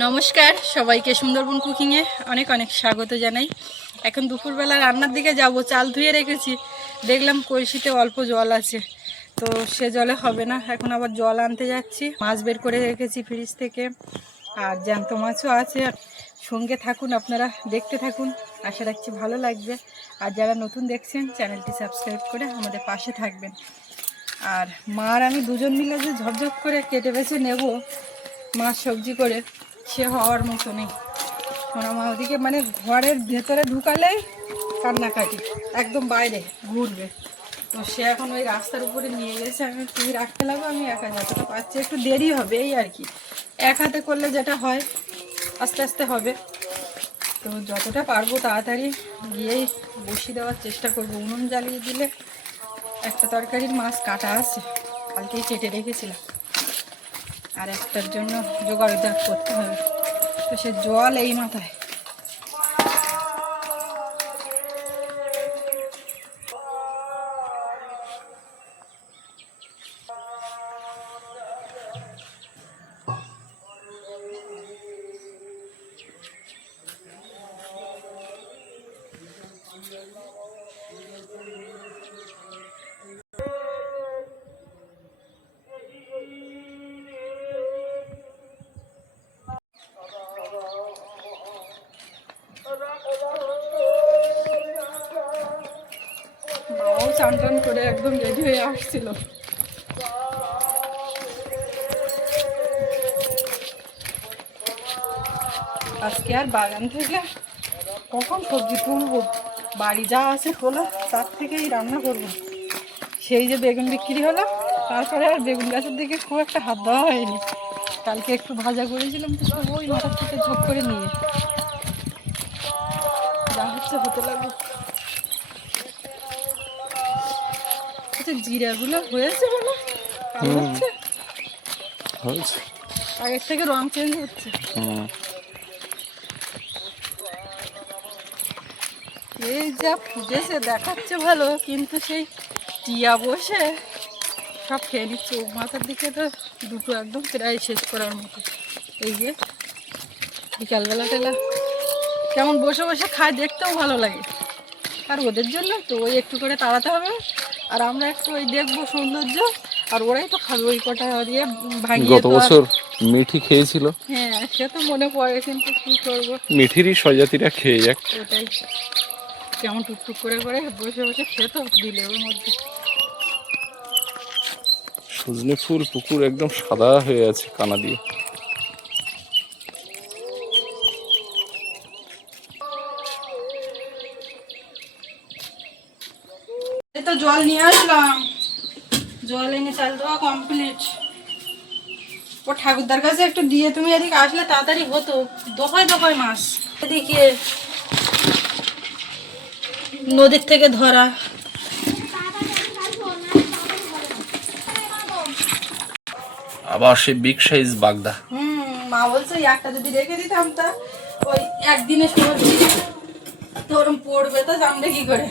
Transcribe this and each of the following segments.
নমস্কার সবাইকে সুন্দরবন কুকিংয়ে অনেক অনেক স্বাগত জানাই। এখন দুপুরবেলা রান্নার দিকে যাব, চাল ধুয়ে রেখেছি, দেখলাম কলসিতে অল্প জল আছে, তো সে জলে হবে না, এখন আবার জল আনতে যাচ্ছি। মাছ বের করে রেখেছি ফ্রিজ থেকে, আর জ্যান্ত মাছও আছে। সঙ্গে থাকুন, আপনারা দেখতে থাকুন, আশা রাখছি ভালো লাগবে। আর যারা নতুন দেখছেন চ্যানেলটি সাবস্ক্রাইব করে আমাদের পাশে থাকবেন। আর মা আর আমি দুজন মিলে যে ঝপঝপ করে কেটে বেছে নেব মাছ সবজি করে, সে হওয়ার মতো নেই। মা ওদিকে মানে ঘরের ভেতরে ঢুকালেই কান্নাকাটি, একদম বাইরে ঘুরবে। তো সে এখন ওই রাস্তার উপরে নিয়ে গেছে, আমি তুমি রাখতে লাগবো, আমি একা যতটা পাচ্ছি, একটু দেরি হবে এই আর কি। এক হাতে করলে যেটা হয় আস্তে আস্তে হবে, তো যতটা পারবো তাড়াতাড়ি গিয়েই বসিয়ে দেওয়ার চেষ্টা করবো। উনুন জ্বালিয়ে দিলে একটা তরকারির মাছ কাটা আছে, কালকেই কেটে রেখেছিলাম, আর একটার জন্য জোগাড় করতে হবে। তো সে জল এই মাথায়। বাবাও চান টান করে একদম রেডি হয়ে আসছিল। আজকে আর বাগান থেকে কখন সবজি তুলবো, বাড়ি যা আছে খোলা তার থেকেই রান্না করবো। সেই যে বেগুন বিক্রি হলো, তারপরে আর বেগুন গাছের দিকে খুব একটা হাত দেওয়া হয়নি। কালকে একটু ভাজা করেছিলাম, তো সব ওই মাথার থেকে ঝোপ করে নিয়ে যা হচ্ছে হতে লাগবে। আচ্ছা, জিরাগুলো হয়েছে বলো, কালো হচ্ছে, আগের থেকে রং চেঞ্জ হচ্ছে। এই যা ফুটেছে দেখাচ্ছে ভালো, কিন্তু সেই টিয়া বসে সব খেয়ে নিচ্ছে। মাথার দিকে তো দুটো একদম প্রায় শেষ করার মতো। এই যে বিকালবেলা টেলা কেমন বসে বসে খায়, দেখতেও ভালো লাগে। আর ওদের জন্য তো ওই একটু করে তাড়াতে হবে, আর আমরা একটু ওই দেখবো সৌন্দর্য, আর ওরাই তো খাবে ওই কটা দিয়ে ভাঙিয়ে। গত বছর মিঠি খেয়েছিল। হ্যাঁ, সে তো মনে পড়ে, কিন্তু কি করবো, মিঠিরই স্বজাতিরা খেয়ে যাক। ওটাই কেমন টুকটুক করে করে বসে বসে খেতো দিলে ওর মধ্যে। সজনে ফুল পুকুর একদম সাদা হয়ে আছে কানা দিয়ে। এই তো জল নিয়ে আসলাম, জল এনে চাল দেওয়া কমপ্লিট। ও ঠাকুরদার কাছে একটু দিয়ে তুমি এদিকে আসলে তাড়াতাড়ি হতো, দফায় দফায় মাছ এদিকে নদীর থেকে ধরা। আবার সে বিগ সাইজ বাগদা। মা বলছে একটা যদি রেখে দিতাম তা ওই একদিনে সময় তোরম পড়বে, তো জানবে কি করে।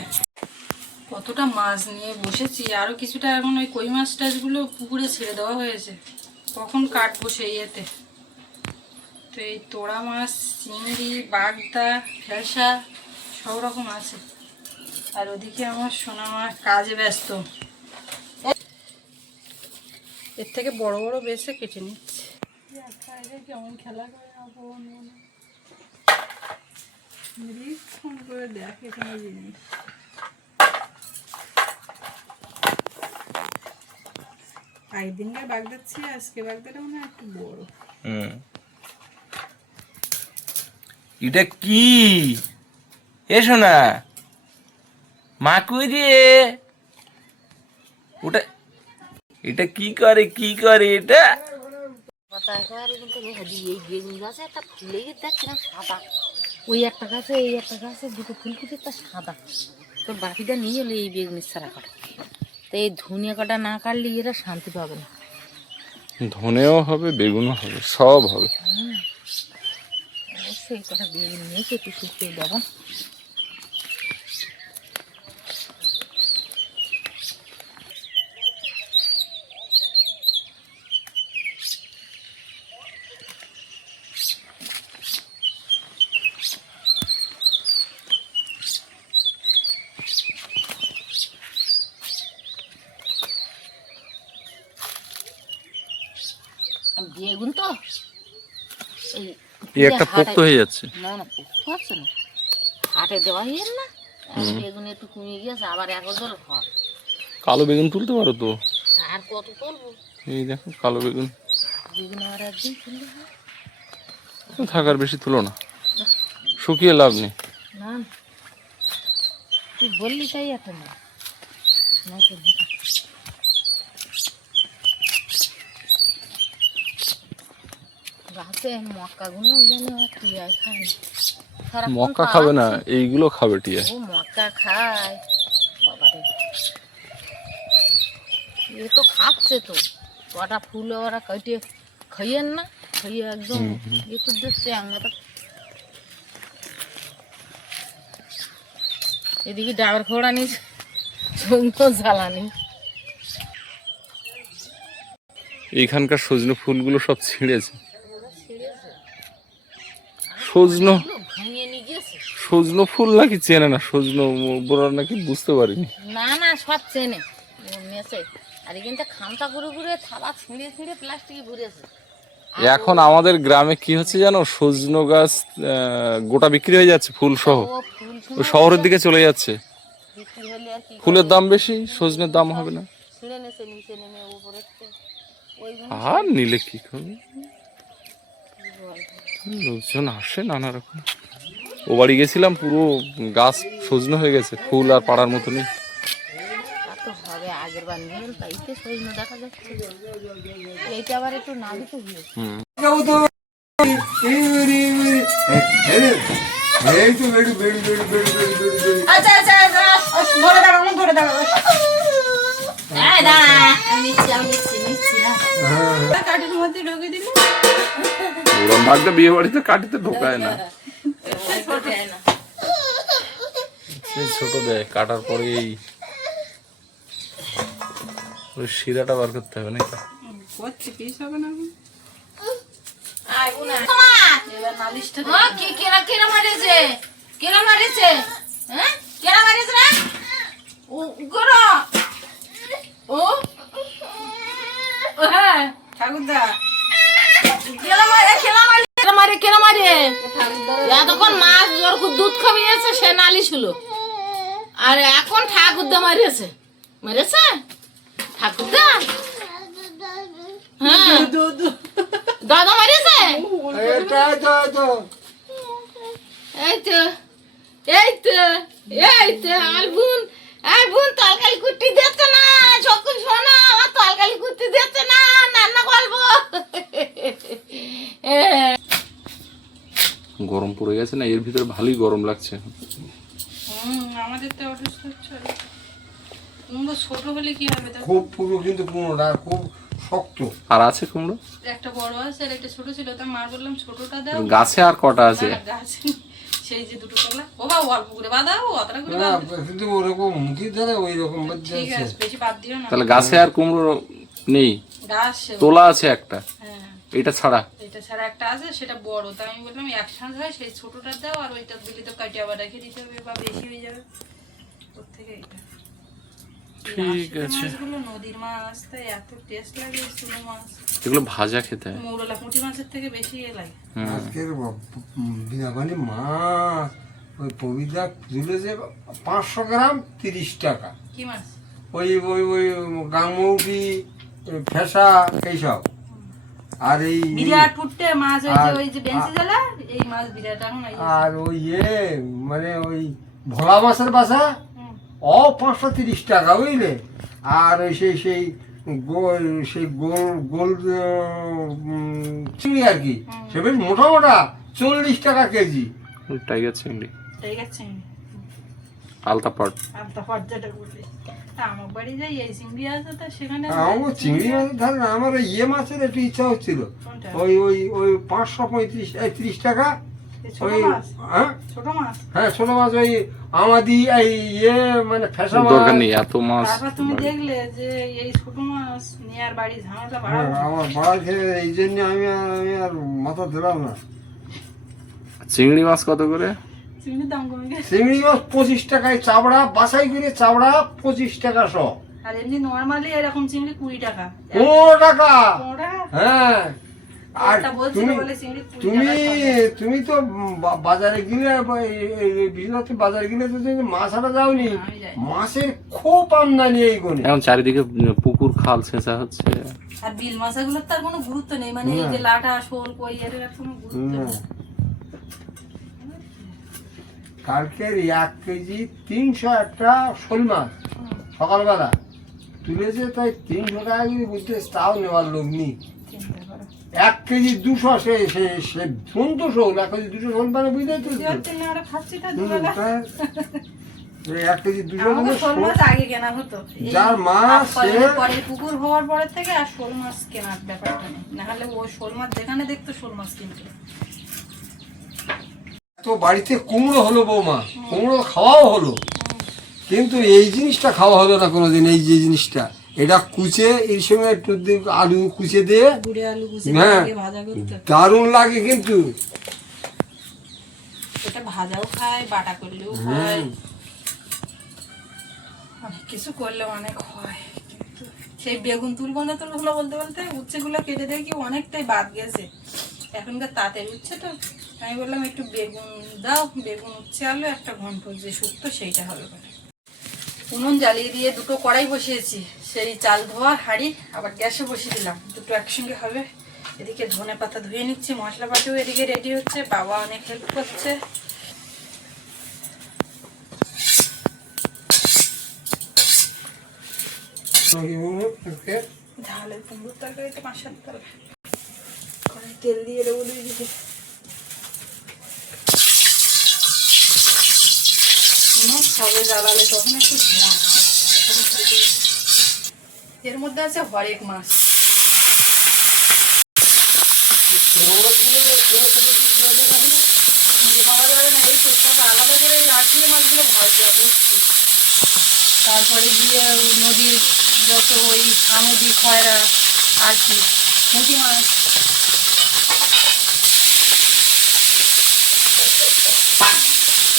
কতটা মাছ নিয়ে বসেছি, আরো কিছুটা এখন ওই কই মাছ টাছগুলো পুকুরে ছেড়ে দেওয়া হয়েছে, কখন কাটবো সেই এতে। তো এই তোড়া মাছ, চিংড়ি, বাগদা, ফ্যাসা সব রকম আছে। আর ওদিকে আমার সোনা মা কাজে ব্যস্ত, এর থেকে বড় বড় বেছে কেটে নিচ্ছে। কেমন খেলা করে নিরীক্ষণ করে দেখে কোনো জিনিস। আগের দিনকার বাগদার চেয়ে আজকে বাগদাটা মনে হয় একটু বড়। এটা কি এসো না মা কই রে, ওটা এটা কি করে কি করে এটা? ওই একটা গাছে এই একটা গাছে দুটো ফুল ফুটে, তা সাদা। তোর বাকিটা নিয়ে এলো এই বেগুনের সারা কাটা। তো এই ধনিয়া কাটা না কাটলে এরা শান্তি পাবে না। ধনেও হবে, বেগুনও হবে, সব হবে। অবশ্যই এই কটা বেগুন নিয়েছে, একটু শুকিয়ে দেবো। বেগুন তো এই একটা পোক্ত হয়ে যাচ্ছে। না না পোক্ত হচ্ছে না, হাটে দেওয়া হয়ে না। বেগুন একটু কমে গিয়েছে, আবার এক বছর হয়। কালো বেগুন তুলতে পারো তো। আর কত তুলবো? এই দেখো কালো বেগুন বেগুন আবার একদিন তুললে হয়। থাকার বেশি তুলো না, শুকিয়ে লাভ নেই। না না, তুই বললি তাই একটা না, না তুলবো না। গাছে মক্কাগুলো যেন টিয়ায় খায় না। সারাক্ষণ মক্কা খাবে না, পালাচ্ছে। এইগুলো খাবে টিয়া। ও মক্কা খায় বাবারে, এ তো খাচ্ছে তো। কটা ফুল ওরা কেটে খাইয়েন না, খাইয়ে একদম ইয়ে করে দিচ্ছে আমরা। এদিকে ডাবার খোড়া নিস, শুকনো জ্বালানি। এইখানকার সজনে ফুলগুলো সব ছিঁড়েছে। সজনো ভাঙিয়ে নিয়ে গিয়েছে। সজনো ফুল নাকি চেনে না, সজনো বড় নাকি বুঝতে পারিনি। না না, সব চেনে মেসে। আর এখানটা খামটা ঘুরে ঘুরে থালা ছিঁড়ে ছিঁড়ে প্লাস্টিকে ঘুরেছে। এখন আমাদের গ্রামে কি হচ্ছে জানো, সজনো গাছ গোটা বিক্রি হয়ে যাচ্ছে ফুল সহ, ও ফুল ওই শহরের দিকে চলে যাচ্ছে। বিক্রি হলে আর কি ফুলের দাম বেশি, সজনের দাম হবে না। ছিঁড়ে নেছে নিচে নেমে উপরে ওইগুলো আর নিলে কি করবে, লোকজন আসে নানা রকম। ও বাড়ি গেছিলাম, পুরো গাছ সজনে হয়ে গেছে, ফুল আর পাড়ার মতো নেই। তা তো হবে, আগের বার নিয়ে এলো তাইতে সৈন্য দেখা যাচ্ছে। এইটা আবার একটু নাবিতে হয়েছে। আচ্ছা আচ্ছা ধরে দাও, আমার ধরে দাও। কাঠির মধ্যে ঢুকে দিলে ওরম ভাগটা বিয়ে বাড়িতে কাটিতে ঢোকায় না, সেই ছোট দেয়। কাটার পরে এই ওই শিরাটা বার করতে হবে নাকি? করছে পিস হবে না। ঠাকুরদা এতক্ষণ মাছ জোর করে দুধ খাবিয়েছে, সে নালিশ হলো। আর এখন ঠাকুরদা মারিয়েছে, মেরেছে ঠাকুরদা। হ্যাঁ দাদা মারিয়েছে। এই তো এই তো এই তো আর বোন, আর বোন তরকারি কুটি দিচ্ছে না, চকুন শোনা আমার তরকারি কুটি দিচ্ছে না, রান্না করবো। গরম পড়ে গেছে না, এর ভিতরে ভালোই গরম লাগছে। আমাদের তো অসুস্থ হচ্ছে। কুমড়ো ছোট হলে কি হবে? খুব পুরো, কিন্তু কুমড়োটা খুব শক্ত। আর আছে কুমড়ো? একটা বড় আছে আর একটা ছোট ছিল, তার মার বললাম ছোটটা দাও। গাছে আর কটা আছে? না, গাছে সেই যে দুটো তলা, ও বাবা অল্প করে বাঁধাও, অতটা করে না, বাঁধো। কিন্তু ওরকম মুখি ধরে ওই রকম ঠিক আছে, বেশি বাদ দিও না। তাহলে গাছে আর কুমড়ো নেই? গাছ তোলা আছে একটা, হ্যাঁ এটা ছাড়া। এটা ছাড়া একটা আছে, সেটা বড়। তাই আমি বললাম একসাথে হয়, সেই ছোটটা দাও, আর ওইটা দিলে তো কাটিয়ে আবার রেখে দিতে হবে বা বেশি হয়ে যাবে ওর থেকে। এটা ঠিক আছে। মাছগুলো নদীর মাছ, তাই এত টেস্ট লাগে। চুনো মাছ এগুলো ভাজা খেতে হয়। মৌরলা পুঁটি মাছের থেকে বেশি লাগে। আজকের বিনাবানি মাছ ওই পবিতা তুলেছে 500 গ্রাম 30 টাকা। কি মাছ? ওই ওই ওই গাংমৌটি, ফেসা, এইসব। আর এই বিরাট ফুটে মাছ, ওই যে আর- ওই যে বেঞ্চি জ্বালা, এই মাছ বিরাট। এখন এই আর ওই মানে ওই ভোলা মাছের বাসা, হুম। 530 টাকা, বুঝলে। আর ওই সেই গোল, সেই গোল গোল চিংড়ি আর কি, সে বেশ মোটা মোটা, 40 টাকা কেজি। টাইগার চিংড়ি, ঠিক আছে। আলতা পাট। আলতা পর্যাটা বললে আমার বাড়ি যাই, এই চিংড়ি আছে, তা সেখানে আমার চিংড়ি মাছের ধারে না, আমার ওই মাছের একটু ইচ্ছা হচ্ছিল। কোনটা? ওই ওই ওই 530 টাকা। এই ছোট ওই মাছ? হ্যাঁ ছোট মাছ? হ্যাঁ, ছোট মাছ, ওই আমাদি এই মানে ফেসা মাছ। দরকার নেই এত মাছ। তারপর তুমি দেখলে যে এই ছোট মাছ নিয়ে আর বাড়ি ঝামেলা হ্যাঁ, বাড়াবো। আমার বাড়া খেয়ে এই জন্য আমি আর মাথা দিলাম না। চিংড়ি মাছ কত করে? চিংড়ির দাম কমে গেছে। চিংড়ি মাছ 25 টাকায় চাবড়া, বাছাই করে চাবড়া 25 টাকা সহ। আর এমনি নর্মালি এরকম চিংড়ি 20 টাকা। 15 টাকা। 15 টাকা? হ্যাঁ, আর একটা বলছিল তুমি বলে চিংড়ি পুঁই তুমি ডাঁটা খাবে। তুমি তো বাজারে গেলে বিশেষত বাজারে গেলে তো তুমি মাছ আনা যাওনি, আমি যাই। মাছের খুব আমদানি এই কোণে। এখন চারিদিকে পুকুর খাল ছেঁচা হচ্ছে। আর বিল মাছাগুলোর তার কোনো গুরুত্ব নেই, মানে এই যে লাটা শোল কই এর আর কোনো গুরুত্ব না। নেই। কালকের 1 কেজি 300 একটা শোল মাছ সকালবেলা তুলেছে, তাই 300 টাকা যদি বুঝতে তাও নেওয়ার লোক নেই। চিন্তা করো। 1 কেজি 200, সে সে সে শুন তো শোল, 1 কেজি 200 শোল মানে বুঝতেই তো। বুঝতে পারছেন না, ওরা খাচ্ছি তা দুবেলা। 1 কেজি 200 আমাদের শোল শোল মাছ আগে কেনা হতো, এই যার মাছ হাত কলের সে- পরে পুকুর হওয়ার পরের থেকে আর শোল মাছ কেনার ব্যাপারটা নেই, নাহলে ও শোল মাছ যেখানে দেখতো শোল মাছ কিনতো। তো বাড়িতে কুমড়ো হলো বৌমা, কুমড়ো খাওয়াও হলো, কিন্তু এই জিনিসটা খাওয়া হলো না কোনোদিন। এই যে জিনিসটা, এটা কুচে এর সঙ্গে একটু আলু কুচে দিয়ে গুড়ে আলু কুচে হ্যাঁ আগে ভাজা করতো, দারুণ লাগে কিন্তু। এটা ভাজাও খায়, বাটা করলেও খায়, অনেক কিছু করলে অনেক হয়। কিন্তু সেই বেগুন তুলবো না তুলবো বলতে বলতে উচ্ছেগুলো কেটে দেখি অনেকটাই বাদ গেছে। এখনকার তাঁতের উচ্ছে তো আমি বললাম একটু বেগুন দাও, বেগুন উচ্ছে আলু একটা ঘন্ট যে শুক্তো সেইটা হবে বলে। উনুন জ্বালিয়ে দিয়ে দুটো কড়াই বসিয়েছি, সেই চাল ধোয়া হাঁড়ি আবার গ্যাসে বসিয়ে দিলাম, দুটো একসঙ্গে হবে। এদিকে ধনে পাতা ধুয়ে নিচ্ছি, মশলাপাতিও এদিকে রেডি হচ্ছে, বাবা অনেক হেল্প করছে। ঝালের কুমড়োর তরকারিতে 5-7 তলা কড়াই তেল দিয়ে দেবো দিদিকে। সবে জ্বালালে তখন একটু ধোঁয়া হয়। এর মধ্যে আছে হরেক মাছ, আলাদা করে রাখলে মাছগুলো ভাজতে হবে। তারপরে গিয়ে নদীর যত ওই আমুদি খয়রা আর কি পুঁটি মাছ,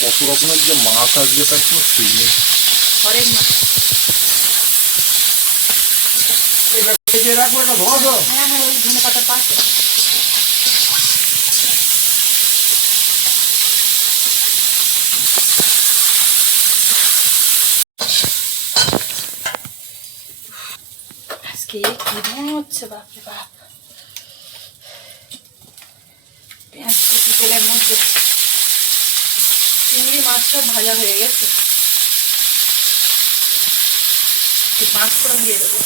কত রকমের যে মাছ আসবে তার কোনো ঠিক নেই। হরেক মাছ। রাখবো না ধোয়া তো। হ্যাঁ হ্যাঁ, ওই ধনে পাতার পাশে। আজকে কি মনে হচ্ছে, বাপরে বাপ। পেঁয়াজ কুচি তেলের মধ্যে চিংড়ি মাছ সব ভাজা হয়ে গেছে, পাঁচ ফোড়ন দিয়ে দেবো।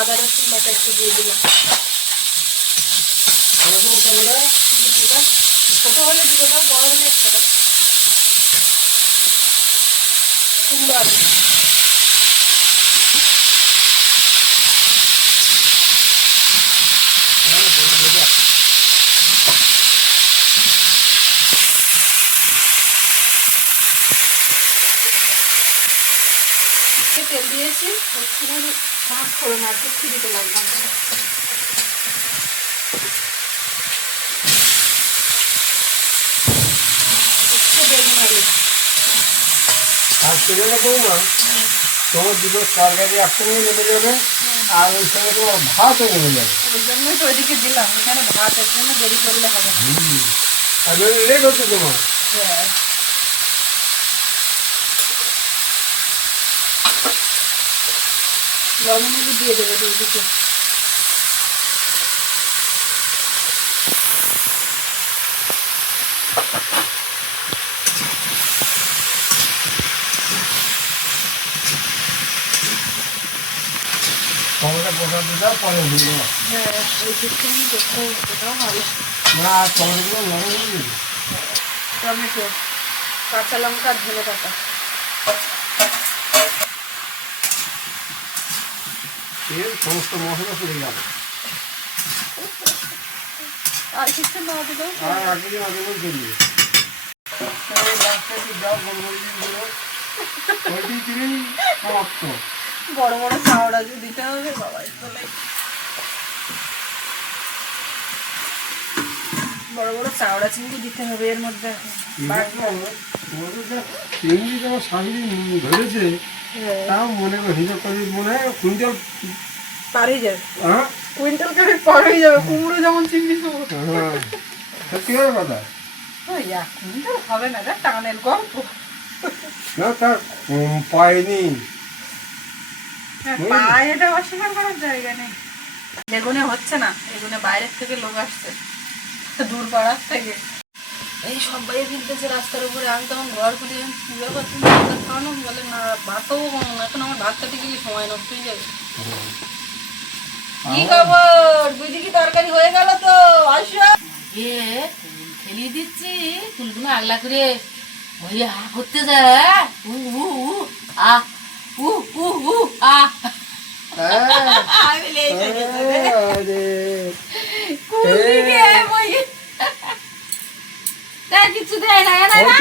আদা রসুন বাটা একটু দিয়ে দিলাম। ছোট হলে দুটো দাও, বড় হলে একটা দাও। কুমড়ো আলু তেল দিয়েছি, একটুখানি মাছ ফোড়ন আর একটু দিতে লাগলাম। বেগুন আলু আর সেটা বৌমা, তোমার দুটো তরকারি একসঙ্গে নেমে যাবে, আর ওই সঙ্গে তোমার ভাতও নেমে যাবে। ওই জন্যই তো ওইদিকে দিলাম, এখানে ভাতের জন্য দেরি করলে হবে না। আর লেট হচ্ছে তোমার। হ্যাঁ, লবণ হলুদ দিয়ে দেবো দুদিকে। টমেটো পোটাতে দাও, পরে দিয়ে দাও। হ্যাঁ, ওই দিকটা আমি দেখতে ওটাও ভালো। না, টমেটোগুলো নরম হয়ে যাবে। টমেটো, কাঁচা লঙ্কা, ধনে পাতা। এর সমস্ত মশলা পড়ে গেল। আর কিছু না দিল। আর আগে মাঝে মধ্যে দিয়ে দাও, গোলমরিচ গুঁড়ো, ওইটি চিনি সমাপ্ত। বড় বড় চাওড়া যে দিতে হবে বাবা, বড় বড় চাওড়া চিংড়ি দিতে হবে এর মধ্যে। চিংড়ি তোমার শাশুড়ি ধরেছে, তাও মনে করে হিসাব করে মনে হয় কুইন্টাল। পার হয়ে যাবে, হ্যাঁ কুইন্টাল করে পার হয়ে যাবে কুমড়ো যেমন চিংড়ি কুমড়ো। হ্যাঁ সত্যি করে কথা। ওই এক কুইন্টাল হবে না, যা টানের গল্প। না তা কম পায়নি। হ্যাঁ, পায়ে এটা অস্বীকার করার জায়গা নেই। বেগুনে হচ্ছে না, বেগুনে বাইরের থেকে লোক আসছে দূর পাড়ার থেকে। এই সবাই ফিরতেছে রাস্তার উপরে। আমি তখন ঘর খুলে কি ব্যাপার, তুমি ভাত খাওয়ানো? বলে না, ভাতও খাবো না, এখন আমার ভাত খেতে গেলে সময় নষ্ট হয়ে যাবে। কি খবর, দুই দিকে তরকারি হয়ে গেল তো, আসো। এ ফুল খেলিয়ে দিচ্ছি, ফুলগুলো আগলা করে ওই হা করতে যায়, উ উ উ আ উ উ উ আ। আমি লেই থাকে তো রে। আরে কোন দিকে মই তা কিছু দেয় না, না না।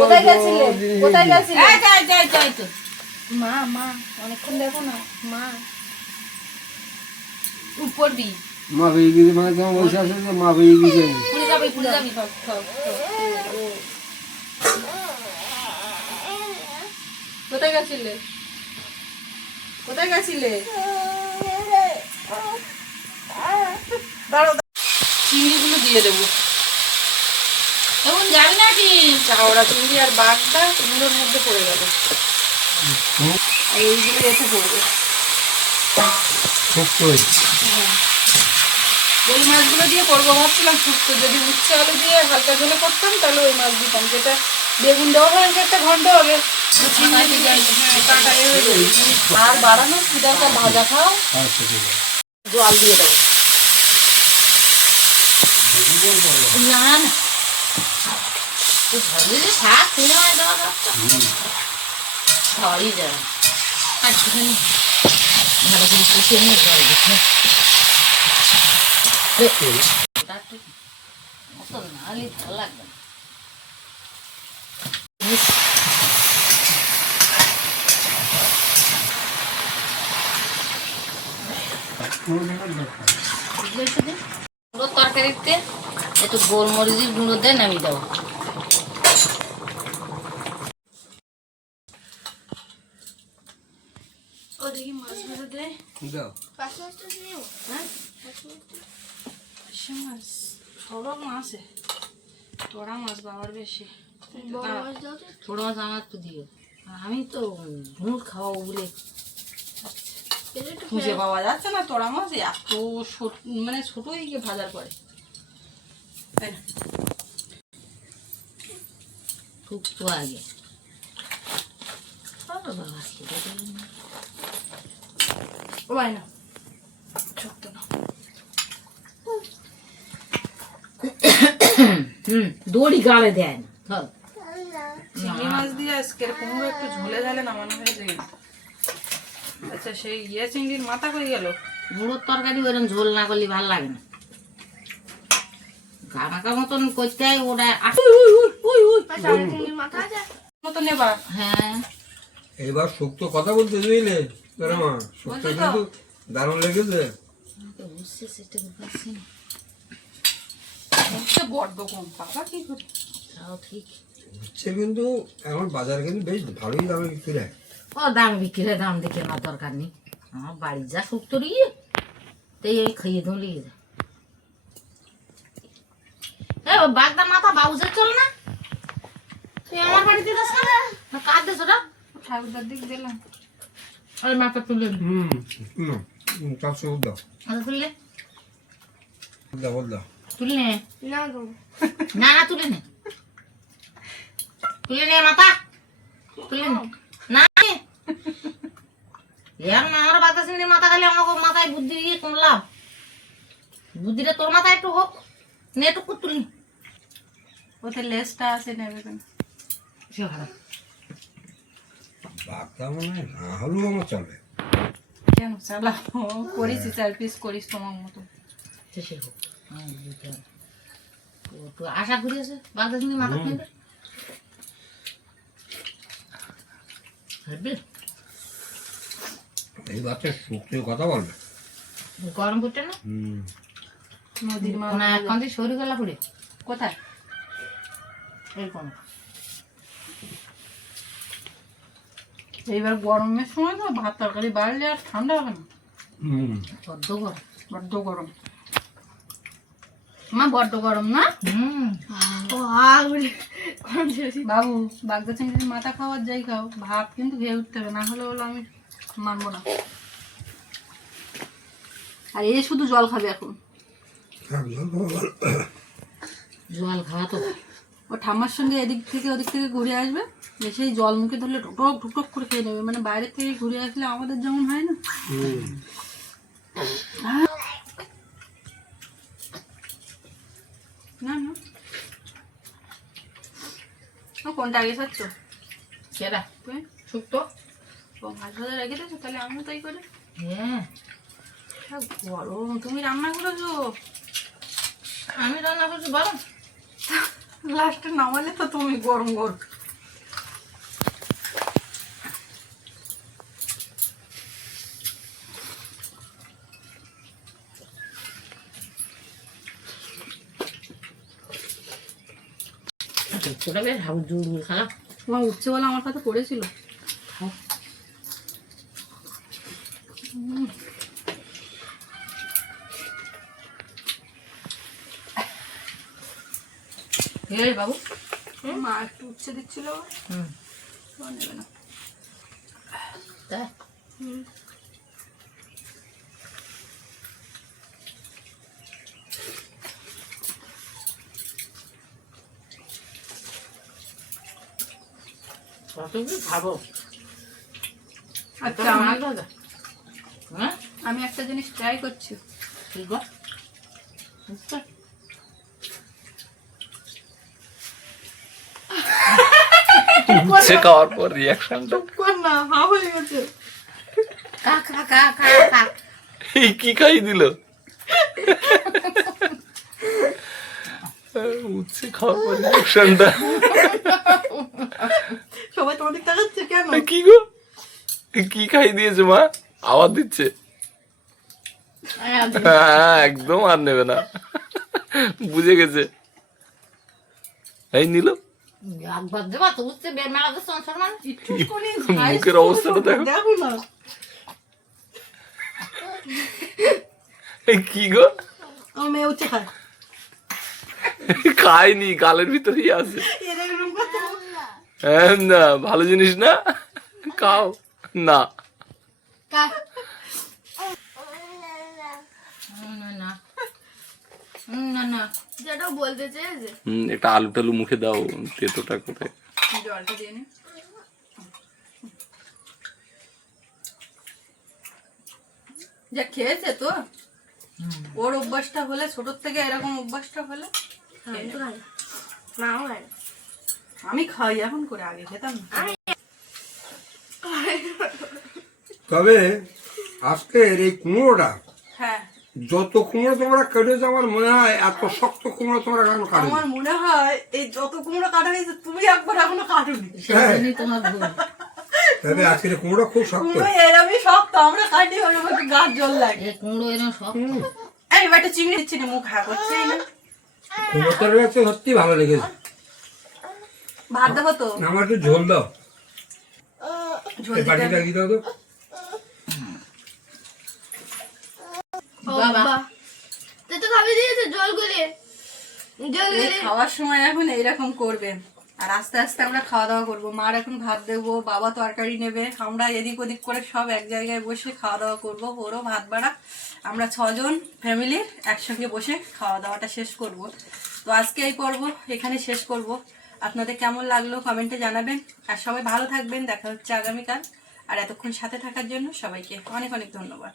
কোথায় গেছিলে, কোথায় গেছিলে? এই যাই যাই যাই তো। মা মা অনেকক্ষণ দেখো না মা। উপর দি মা বেয়ে গেছে মানে তোমার বসে আছে যে মা বেয়ে গেছে। পুড়ে যাবে, পুড়ে যাবি। কোথায় গেছিলে, কোথায় গেছিলে? দাঁড়াও, চিংড়িগুলো দিয়ে দেবো। এখন যাবি নাকি? চাওড়া চিংড়ি আর বাঘটা কুমড়োর মধ্যে পড়ে গেল, আর এইগুলো এতে পড়বে। শুক্তো ওই মাছগুলো দিয়ে করবো ভাবছিলাম শুক্তো। যদি উচ্ছে আলু দিয়ে হালকা ঝোলে করতাম তাহলে ওই মাছ দিতাম। যেটা বেগুন দেওয়া হয় একটা ঘন্টা হবে, চিংড়ি দিয়ে কাটা হয়ে যাবে। আর বাড়ানো কি দরকার, ভাজা খাও, জল দিয়ে দেবো। না না তুই ভাবলি যে শাক তুলে হয় দেওয়া যাচ্ছে খাওয়াই যাবে। আর সেখানে ভালো করে কষে নিয়ে জল দিচ্ছে অত নাহলে ভালো লাগবে না। গুঁড়ো তরকারিতে একটু গোলমরিচের গুঁড়ো দিয়ে নামিয়ে দেবো। ওদিকে মাছ ভেজে দেয়। দাও হ্যাঁ, মাছ সব মাছ তোরা মাছ বাবার বেশি। ছোট মাছ আমার একটু দিও, আমি তো ভুঁড় খাওয়াবো বলে খুঁজে পাওয়া যাচ্ছে না তোরা মাছ, এত মানে ছোটই ভাজার পরে, তাই না? ঠুকতো আগে বাবা ও ভাই না ছোট্ট না। দড়ি গালে দেয় না। চিংড়ি মাছ দিয়ে আজকের কুমড়ো একটু ঝোলে ঝালে নামানো হয়েছে। আচ্ছা, সেই চিংড়ির মাথা কই গেল? গুঁড়োর তরকারি ওরকম ঝোল না করলে ভালো লাগে না, গামাকা মতন করতে হয় ওটা। মতো নেবা। হ্যাঁ এবার শুক্তো কথা বলতে বুঝলে তোরা মা, শুক্তো কিন্তু দারুণ লেগেছে। বুঝছে সেটা বুঝছি না, হচ্ছে বড্ড কম পাবা কি করে। তাও ঠিক। হচ্ছে কিন্তু এখন বাজারে কিন্তু বেশ ভালোই দামে বিক্রি হয়। ও দাম বিক্রি হয়, দাম দেখে না দরকার নেই। আমার বাড়ির যা শুক্তো দিয়ে তাই আমি খাইয়ে দেবো লেগে যায়। বাগদার মাথা বাউজের চল না, তুই আমার বাড়িতে যাস না, কার দেশ ওটা? ঠাকুরদার দিক দিলাম। ওই মাথা তুলে চার সবুজ দাও, মাথা তুললে দাও বল দাও। তুলে নে না না তুলে নে, তুলে নে মাথা তুলে নে না এখন আমার বাতাস মাথা খালি আমাকে মাথায় বুদ্ধি দিয়ে কোন লাভ? বুদ্ধিটা তোর মাথায় একটু হোক, নে একটু তুলি। ওতে লেসটা আছে, নেবে কেন? সে ভালো বাগদা মানে না হলেও আমার চলবে। কেন চালাও, করিস 4 পিস করিস তোমার মতো। সে হোক তো আশা করি আছে বাতাস মাথা খাইবে। এই বাচ্চা শুক্তোর কথা বলবে, গরম করছে না নদীর মাছ না এখন দিয়ে সরু গেলা পড়ে কোথায়? এরকম এইবার গরমের সময় তো ভাত তরকারি বাড়লে আর ঠান্ডা হবে না, হুম। বড্ড গরম। বড্ড গরম। মা বড্ড গরম না? বাবু বাগদা চিংড়ির মাথা খাওয়ার যাই খাও, ভাত কিন্তু খেয়ে উঠতে হবে, না হলে বলো আমি মানবো না। আর এ শুধু জল খাবে এখন। জল খাওয়া তো ও ঠাম্মার সঙ্গে এদিক থেকে ওদিক থেকে ঘুরে আসবে, এসেই জল মুখে ধরলে ঢুকটক ঢুকটক করে খেয়ে নেবে, মানে বাইরের থেকে ঘুরে আসলে আমাদের যেমন হয় না। হুম। না না, ও কোনটা আগে খাচ্ছ? কেডা তুই শুক্তো? ও মাছ ভাজা রেখে দিয়েছো, তাহলে আমিও তাই করে। হ্যাঁ, গরম, তুমি রান্না করেছো? আমি রান্না করছি বলো। লাস্টে নামালে তো তুমি গরম গরম। ছোটা বেশ হাউ জুড় খারাপ। তোমার উঠছে বলে আমার কাছে পড়েছিল। এই বাবু, মা একটু উচ্ছে দিচ্ছিল, ও নেবে না। তাই কত কি খাবো? আচ্ছা, মাছ ভাজা। হ্যাঁ, আমি একটা জিনিস ট্রাই করছি। ঠিক গো। বুঝতে? উচ্ছে খাওয়ার পর রিয়াকশনটা কর না, হা হয়ে গেছে। কা কা কা কা কা। এই কি খাই দিল? উচ্ছে খাওয়ার পর রিয়াকশনটা সবাই তোমার দিক তাকাচ্ছে কেন? কি গো, কি খাই দিয়েছে মা? আওয়াজ দিচ্ছে। হ্যাঁ, একদম আর নেবে না, বুঝে গেছে। এই নিল, একবার দেবা তো উঠতে মেলা তো সংসার মানে। একটুখানি ঝাইস মুখের তো, অবস্থাটা দেখো। দেখো না। এই কি গো, আমার মেয়ে উচ্ছে খায়। খাইনি, গালের ভিতরেই আছে। এরা এরকম করছে। হ্যাঁ, না ভালো জিনিস না, খাও না। না না না না, যেটা বলতে চেয়েছে। একটা আলু টালু মুখে দাও, তেতোটা কোথায়? জলটা দিয়ে নি। যা খেয়েছে তো, ওর অভ্যাসটা হলে, ছোটোর থেকে এরকম অভ্যাসটা হলে। আমি খাই এখন করে, আগে খেতাম না। তবে আজকের এই কুমড়োটা, হ্যাঁ, যত কুমড়ো তোমরা কেটেছো আমার মনে হয় এত শক্ত কুমড়ো তোমরা এখনো কাটো। আমার মনে হয় এই যত কুমড়ো কাটা হয়েছে তুমি একবার এখনো কাটুনি। সেদিনই তোমার ভুল। তবে আজকের কুমড়ো খুব শক্ত। কুমড়ো এরমই শক্ত, আমরা কাটি ওর মধ্যে গাছ জল লাগে। এই কুমড়ো এরকম সব এই বাটা চিংড়ি দিচ্ছি না, মুখ হা করছেই না। কুমড়ো তরকারি হচ্ছে সত্যি ভালো লেগেছে। ভাত দেবো তো, আমার একটু ঝোল দাও, ঝোল এই দিতে বাটিটা হবে। দিয়ে দাও তো। বাবা এই খাওয়ার সময় এখন এইরকম করবে, আর আস্তে আস্তে আমরা খাওয়া দাওয়া করবো। মার এখন ভাত দেবো, বাবা তরকারি নেবে, আমরা এদিক ওদিক করে সব এক জায়গায় বসে খাওয়া দাওয়া করবো। ওরও ভাত বাড়া, আমরা 6 জন ফ্যামিলির একসঙ্গে বসে খাওয়া দাওয়াটা শেষ করব। তো আজকে এই পর্ব এখানে শেষ করব। আপনাদের কেমন লাগলো কমেন্টে জানাবেন, আর সবাই ভালো থাকবেন। দেখা হচ্ছে আগামীকাল। আর এতক্ষণ সাথে থাকার জন্য সবাইকে অনেক অনেক ধন্যবাদ।